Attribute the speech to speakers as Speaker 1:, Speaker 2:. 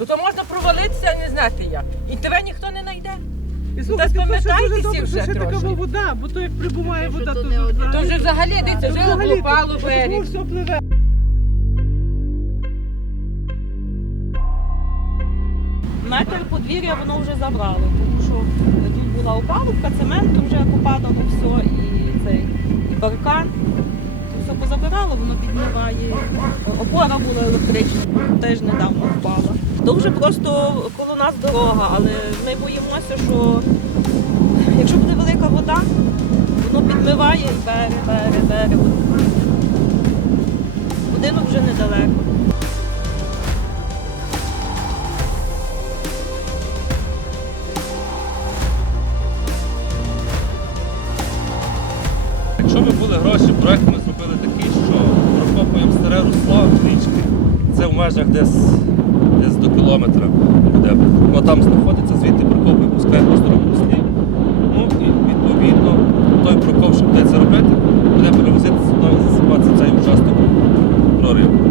Speaker 1: то, то можна провалитися, не знати як. І тебе ніхто не знайде.
Speaker 2: І слухайте, Та це ще спам'ятайтеся дуже добре, вже що ще така трошки. вода, бо то як прибуває Що вода, то то не один. То вже
Speaker 3: взагалі дивіться, вже взагалі
Speaker 1: то- берег.
Speaker 2: все пливе.
Speaker 4: Метр подвір'я воно вже забрало, тому що тут була опалубка, цементу вже попадало все, і цей і баркан. Це все позабирало, воно підмиває. Опора була електрична, теж недавно впала. То вже просто коло нас дорога, але ми боїмося, що якщо буде велика вода, воно підмиває і бере, бере, бере. Будинок вже недалеко.
Speaker 5: Якщо би були гроші, проект ми зробили такий, що прокопуємо старе русло річки межах десь десь до кілометра буде. Ну, там знаходиться звідти прокоп і пускає по сторону слів. Ну і відповідно той прокоп, що буде це робити, буде перевозити, засипатися цей участок прориву.